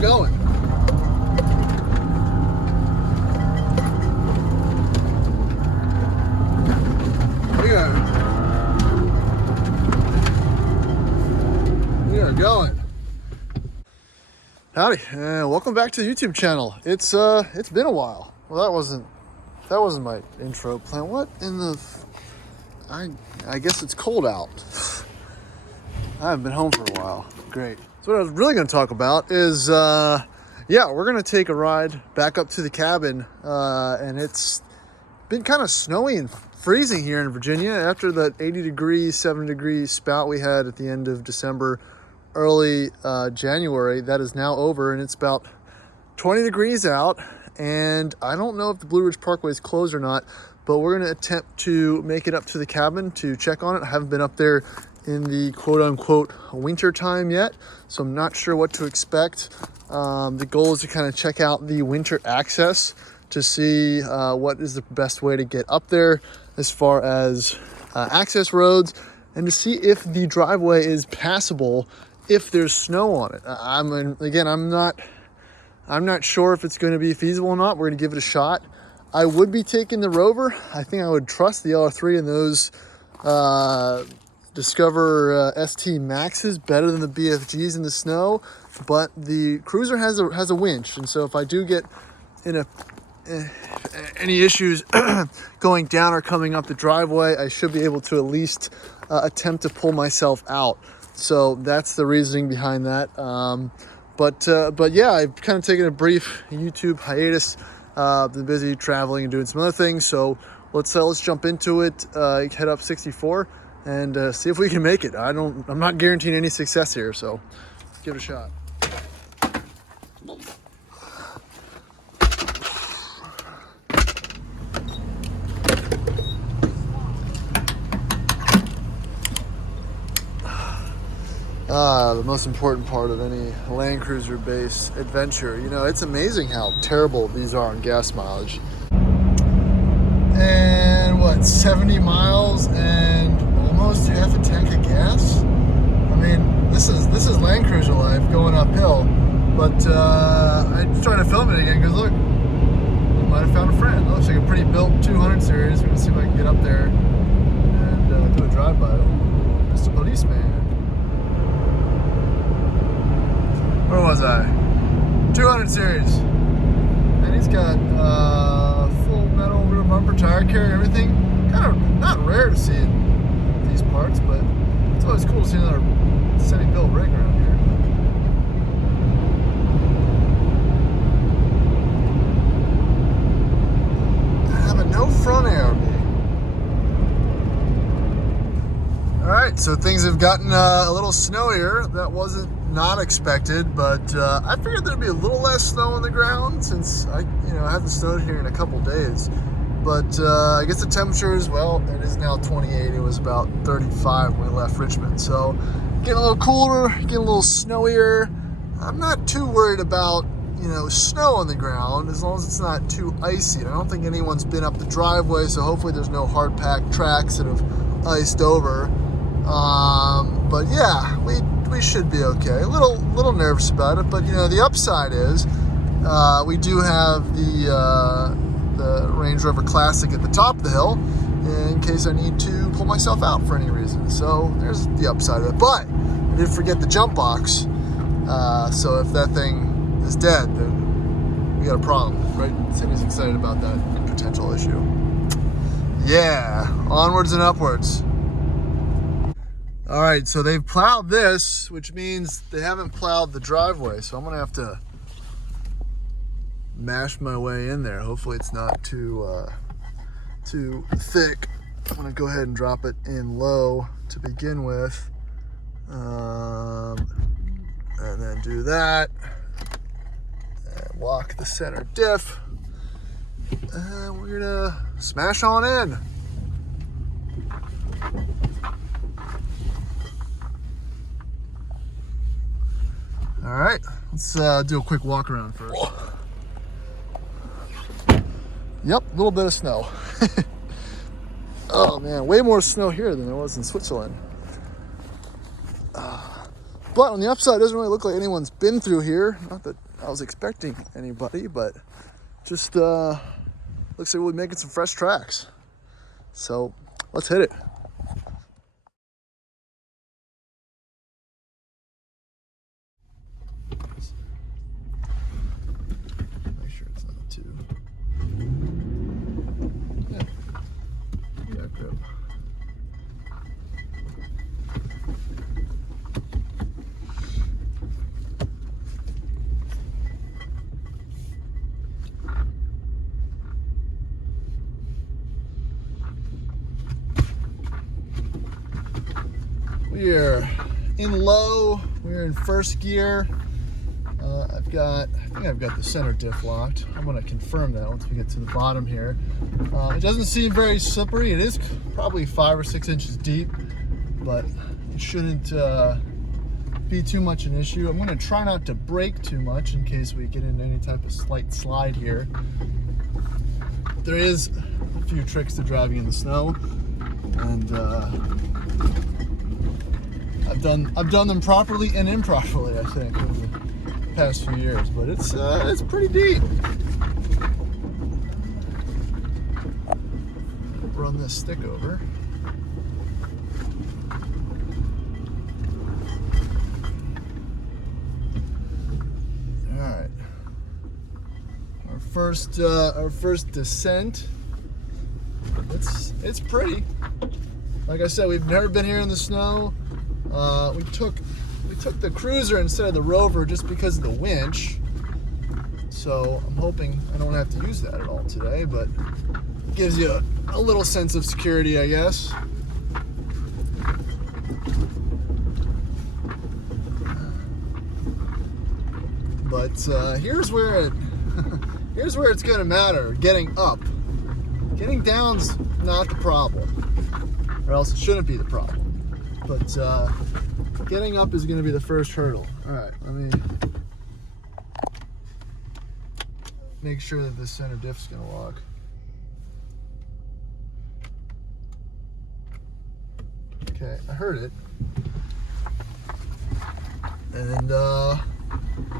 going. We are going. Howdy, and welcome back to the YouTube channel. It's been a while. Well, that wasn't my intro plan. What in the? I guess it's cold out. I haven't been home for a while. Great. So what I was really going to talk about is, we're going to take a ride back up to the cabin, and it's been kind of snowy and freezing here in Virginia after that 80 degree, 7 degree spout we had at the end of December, early January. That is now over, and it's about 20 degrees out, and I don't know if the Blue Ridge Parkway is closed or not, but we're going to attempt to make it up to the cabin to check on it. I haven't been up there in the quote-unquote winter time yet, so I'm not sure what to expect. The goal is to kind of check out the winter access to see what is the best way to get up there as far as access roads, and to see if the driveway is passable if there's snow on it. I'm not sure if it's going to be feasible or not. We're going to give it a shot. I would be taking the Rover. I think I would trust the LR3 and those Discover ST Maxes better than the BFGs in the snow, but the Cruiser has a winch, and so if I do get in any issues going down or coming up the driveway, I should be able to at least attempt to pull myself out. So that's the reasoning behind that. But yeah, I've kind of taken a brief YouTube hiatus. Been busy traveling and doing some other things, so let's jump into it. Head up 64 and see if we can make it. I'm not guaranteeing any success here, so let's give it a shot. The most important part of any Land Cruiser based adventure. You know, it's amazing how terrible these are on gas mileage. And what, 70 miles and almost half a tank of gas? I mean, this is Land Cruiser life going uphill. But I'm trying to film it again because look, I might have found a friend. It looks like a pretty built 200 series. We're gonna see if I can get up there and do a drive-by. Mr. Policeman. Where was I? 200 series. And he's got full metal rear bumper, tire carrier, everything. Kind of not rare to see in these parts, but it's always cool to see another semi-built rig around here. Having no front air. Alright, so things have gotten a little snowier. That wasn't not expected, but I figured there'd be a little less snow on the ground since I haven't snowed here in a couple days. But I guess the temperature is, well, it is now 28. It was about 35 when we left Richmond. So getting a little cooler, getting a little snowier. I'm not too worried about, snow on the ground as long as it's not too icy. I don't think anyone's been up the driveway, so hopefully there's no hard packed tracks that have iced over. But yeah, we should be okay. A little nervous about it, but the upside is we do have the Range Rover Classic at the top of the hill in case I need to pull myself out for any reason. So there's the upside of it. But I did forget the jump box. So if that thing is dead, then we got a problem, right? Cindy's excited about that potential issue. Yeah, onwards and upwards. All right, so they've plowed this, which means they haven't plowed the driveway. So I'm gonna have to mash my way in there. Hopefully it's not too thick. I'm gonna go ahead and drop it in low to begin with. And then do that. And lock the center diff. And we're gonna smash on in. All right, let's do a quick walk around first. Yep, a little bit of snow. Oh man, way more snow here than there was in Switzerland. But on the upside, it doesn't really look like anyone's been through here. Not that I was expecting anybody, but just looks like we'll be making some fresh tracks. So let's hit it. Make sure it's not too. Yeah, grip. We're in low, we're in first gear. I think I've got the center diff locked. I'm gonna confirm that once we get to the bottom here. It doesn't seem very slippery. It is probably 5 or 6 inches deep, but it shouldn't be too much an issue. I'm gonna try not to brake too much in case we get into any type of slight slide here. There is a few tricks to driving in the snow, and I've done them properly and improperly, I think, over the past few years, but it's pretty deep. Run this stick over. All right, our first descent. It's pretty. Like I said, we've never been here in the snow. We took the cruiser instead of the rover just because of the winch. So I'm hoping I don't have to use that at all today, but it gives you a little sense of security, I guess. But here's where it's gonna matter. Getting up. Getting down's not the problem, or else it shouldn't be the problem. But getting up is going to be the first hurdle. All right, let me make sure that this center diff's going to lock. Okay, I heard it. And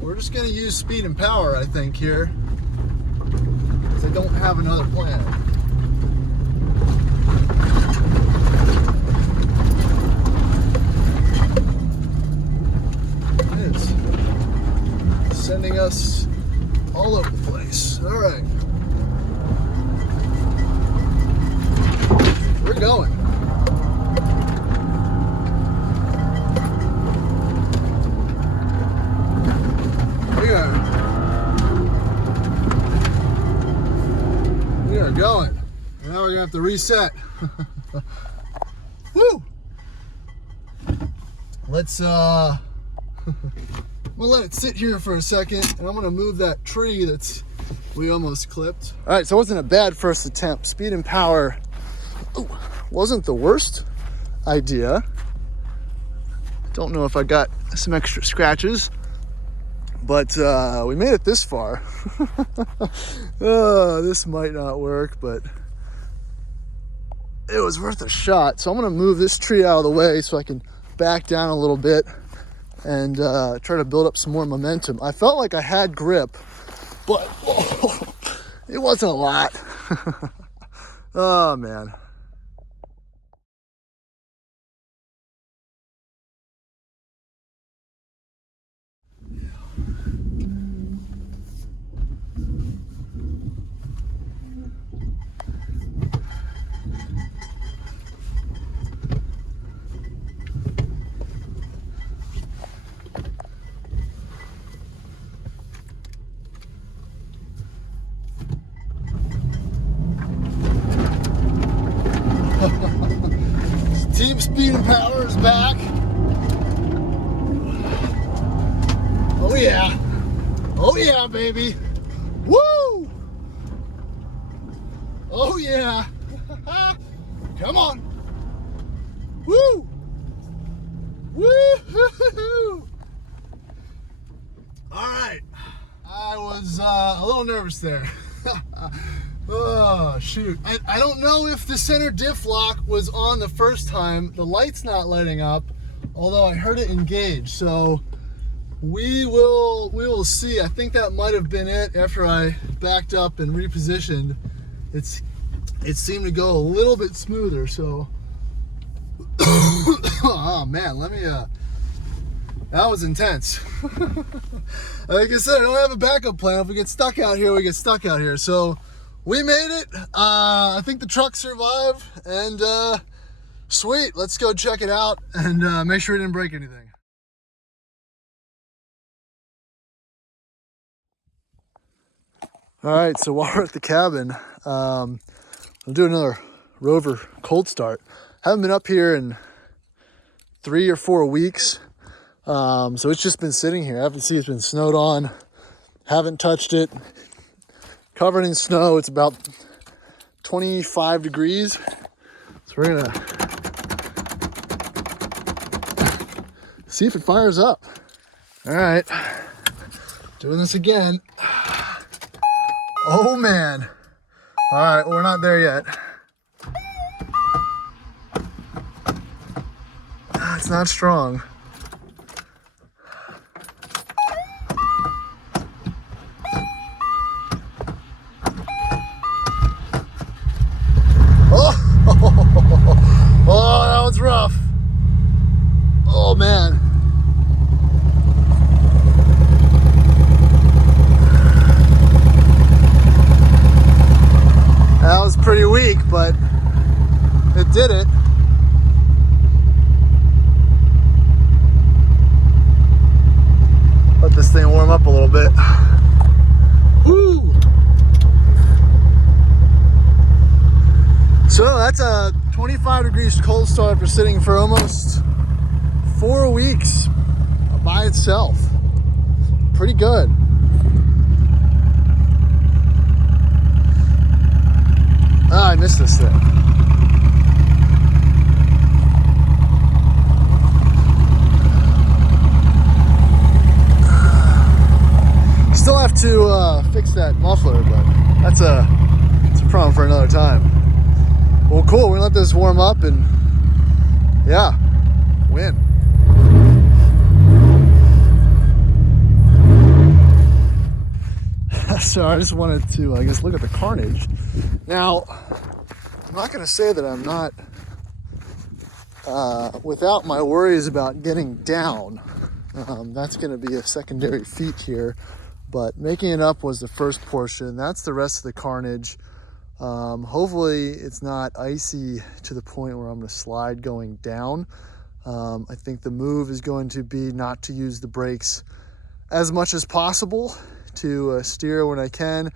we're just going to use speed and power, I think, here, because I don't have another plan. Sending us all over the place. All right. We're going. We are going. Now we're gonna have to reset. Woo! Let's we'll let it sit here for a second, and I'm gonna move that tree we almost clipped. All right, so it wasn't a bad first attempt. Speed and power wasn't the worst idea. Don't know if I got some extra scratches, but we made it this far. This might not work, but it was worth a shot. So I'm gonna move this tree out of the way so I can back down a little bit and try to build up some more momentum. I felt like I had grip, but it wasn't a lot. Oh man. Team Speed and Power is back. Oh yeah. Oh yeah, baby. Woo! Oh yeah. Come on. Woo! Woo! All right. I was a little nervous there. Oh, shoot. I don't know if the center diff lock was on the first time. The light's not lighting up, although I heard it engage. So we will see. I think that might have been it. After I backed up and repositioned, it seemed to go a little bit smoother. So, oh man, that was intense. Like I said, I don't have a backup plan. If we get stuck out here, we get stuck out here. So we made it. I think the truck survived, and sweet. Let's go check it out and make sure we didn't break anything. All right, so while we're at the cabin, I'll do another rover cold start. Haven't been up here in 3 or 4 weeks, so it's just been sitting here. As you can see, it's been snowed on. Haven't touched it. Covered in snow. It's about 25 degrees. So we're gonna see if it fires up. All right, doing this again. Oh man. All right, well, we're not there yet. It's not strong. Oh, oh, that was rough. Oh man. That was pretty weak, but it did it. Let this thing warm up a little bit. Woo! So that's a 25 degrees cold start after sitting for almost 4 weeks by itself. Pretty good. Ah, I missed this thing. Still have to fix that muffler, but that's a problem for another time. Well, cool. We're gonna let this warm up and yeah, win. So I just wanted to, I guess, look at the carnage. Now, I'm not going to say that I'm not without my worries about getting down. That's going to be a secondary feat here, but making it up was the first portion. That's the rest of the carnage. Hopefully it's not icy to the point where I'm going to slide going down. I think the move is going to be not to use the brakes as much as possible, to steer when I can,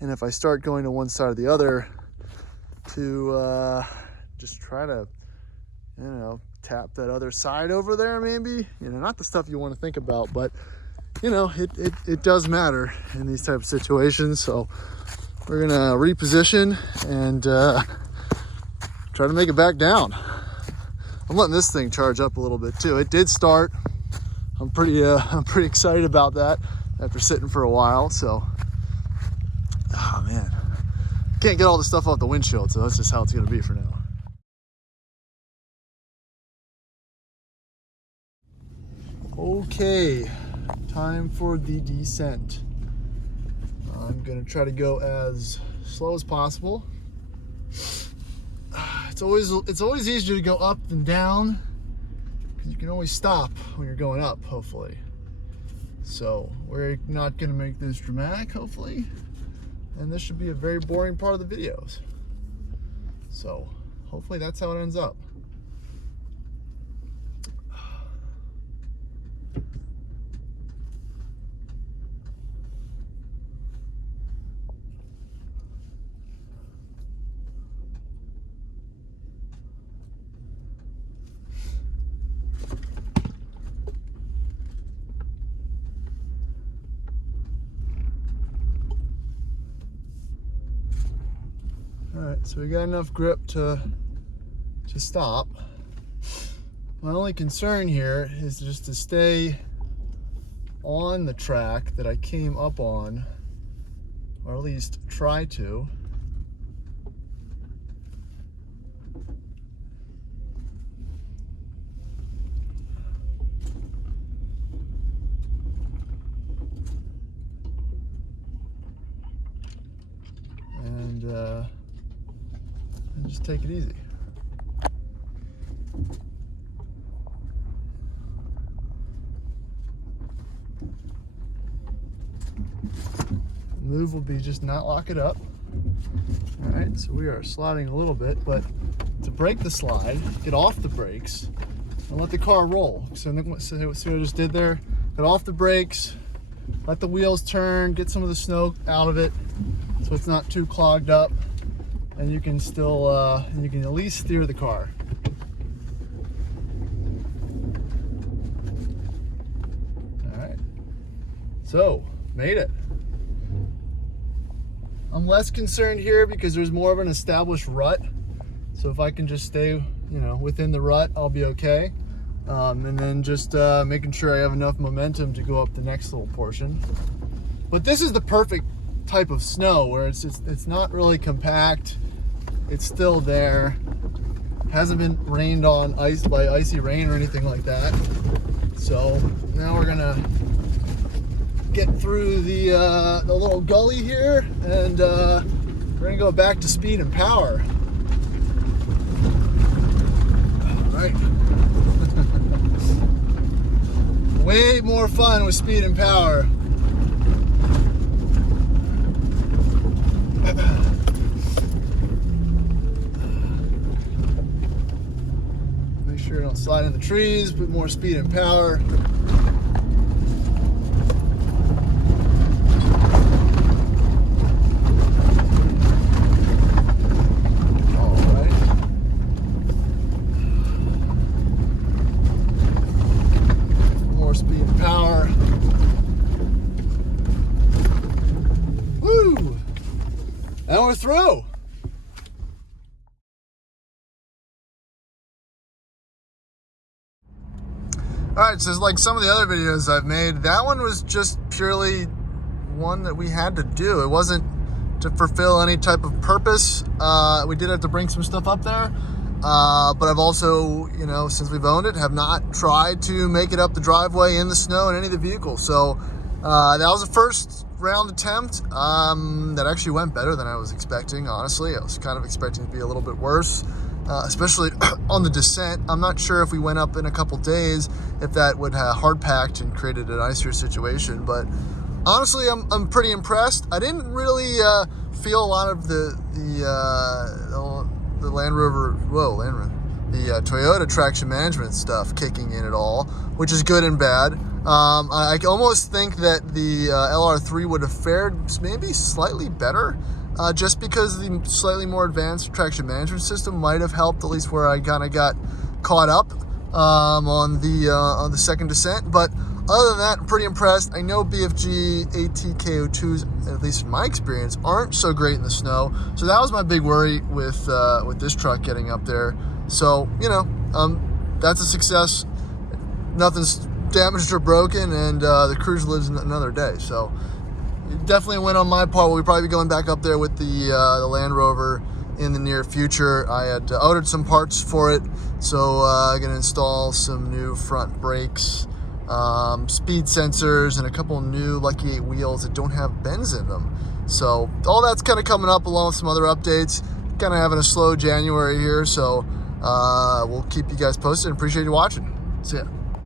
and if I start going to one side or the other, to just try to, tap that other side over there maybe. Not the stuff you want to think about, but it does matter in these type of situations. So we're gonna reposition and try to make it back down. I'm letting this thing charge up a little bit too. It did start. I'm pretty excited about that after sitting for a while. So, oh man, can't get all the stuff off the windshield, so that's just how it's gonna be for now. Okay, time for the descent. I'm gonna try to go as slow as possible. It's always easier to go up than down, because you can always stop when you're going up, hopefully. So we're not gonna make this dramatic, hopefully, and this should be a very boring part of the videos. So hopefully that's how it ends up. All right, so we got enough grip to stop. My only concern here is just to stay on the track that I came up on, or at least try to. just take it easy. Move will be just not lock it up. All right, so we are sliding a little bit, but to break the slide, get off the brakes and let the car roll. So see what I just did there? Get off the brakes, let the wheels turn, get some of the snow out of it so it's not too clogged up, and you can still, you can at least steer the car. All right, so made it. I'm less concerned here because there's more of an established rut. So if I can just stay, within the rut, I'll be okay. And then just making sure I have enough momentum to go up the next little portion. But this is the perfect type of snow where it's not really compact. It's still there. Hasn't been rained on by icy rain or anything like that. So now we're gonna get through the little gully here, and we're gonna go back to speed and power. All right. Way more fun with speed and power. Make sure you don't slide in the trees, put more speed and power. And we're through. All right, so like some of the other videos I've made, that one was just purely one that we had to do. It wasn't to fulfill any type of purpose. We did have to bring some stuff up there. But I've also, since we've owned it, have not tried to make it up the driveway in the snow in any of the vehicles. So that was the first round attempt. That actually went better than I was expecting, honestly. I was kind of expecting it to be a little bit worse, especially on the descent. I'm not sure if we went up in a couple days, if that would have hard packed and created an icier situation. But honestly, I'm pretty impressed. I didn't really feel a lot of the Land Rover, the Toyota traction management stuff kicking in at all, which is good and bad. I almost think that the LR3 would have fared maybe slightly better, just because the slightly more advanced traction management system might have helped, at least where I kind of got caught up on the second descent. But other than that, I'm pretty impressed. I know BFG ATK02s, at least in my experience, aren't so great in the snow. So that was my big worry with this truck getting up there. So, that's a success. Nothing's damaged or broken, and the cruise lives another day. So definitely a win on my part. We'll probably be going back up there with the Land Rover in the near future. I had ordered some parts for it, so I'm going to install some new front brakes, speed sensors, and a couple new Lucky 8 wheels that don't have bends in them. So all that's kind of coming up, along with some other updates. Kind of having a slow January here, so we'll keep you guys posted. Appreciate you watching. See ya.